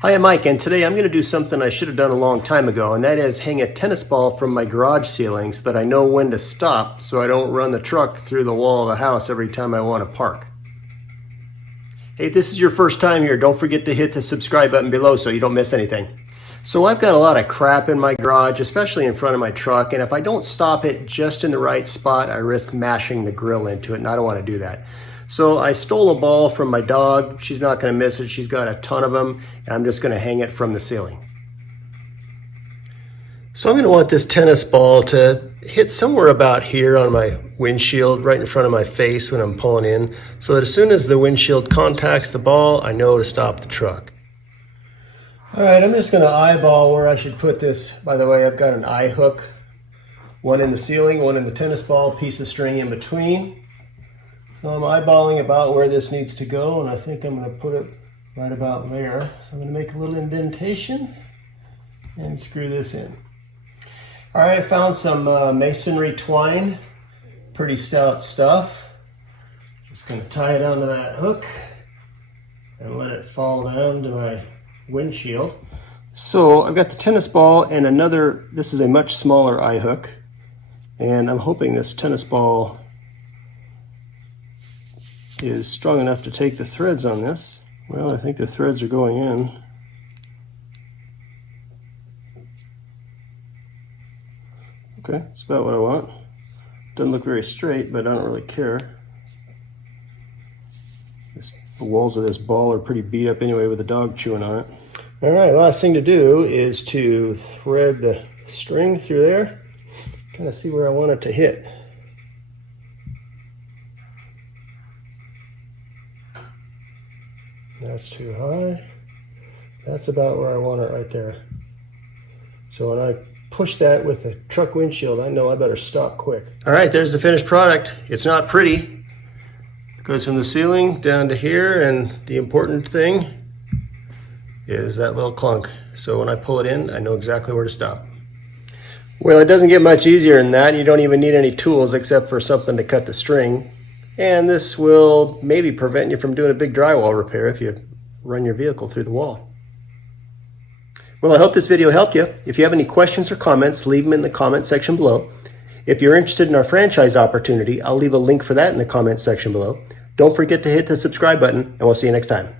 Hi, I'm Mike, and today I'm going to do something I should have done a long time ago, and that is hang a tennis ball from my garage ceiling so that I know when to stop so I don't run the truck through the wall of the house every time I want to park. Hey, if this is your first time here, don't forget to hit the subscribe button below so you don't miss anything. So I've got a lot of crap in my garage, especially in front of my truck, and if I don't stop it just in the right spot, I risk mashing the grill into it, and I don't want to do that. So I stole a ball from my dog. She's not going to miss it. She's got a ton of them, and I'm just going to hang it from the ceiling. So I'm going to want this tennis ball to hit somewhere about here on my windshield, right in front of my face when I'm pulling in, so that as soon as the windshield contacts the ball, I know to stop the truck. All right, I'm just going to eyeball where I should put this. By the way, I've got an eye hook, one in the ceiling, one in the tennis ball, piece of string in between. So I'm eyeballing about where this needs to go, and I think I'm going to put it right about there. So I'm going to make a little indentation and screw this in. All right, I found some masonry twine, pretty stout stuff. Just going to tie it onto that hook and let it fall down to my windshield. So I've got the tennis ball and another, this is a much smaller eye hook, and I'm hoping this tennis ball is strong enough to take the threads on this. Well, I think the threads are going in. Okay, that's about what I want. Doesn't look very straight, but I don't really care. The walls of this ball are pretty beat up anyway with the dog chewing on it. All right, last thing to do is to thread the string through there, kind of see where I want it to hit. That's too high. That's about where I want it right there. So when I push that with the truck windshield, I know I better stop quick. All right, there's the finished product. It's not pretty. It goes from the ceiling down to here, and the important thing is that little clunk. So when I pull it in, I know exactly where to stop. Well, it doesn't get much easier than that. You don't even need any tools except for something to cut the string. And this will maybe prevent you from doing a big drywall repair if you run your vehicle through the wall. Well, I hope this video helped you. If you have any questions or comments, leave them in the comment section below. If you're interested in our franchise opportunity, I'll leave a link for that in the comment section below. Don't forget to hit the subscribe button, and we'll see you next time.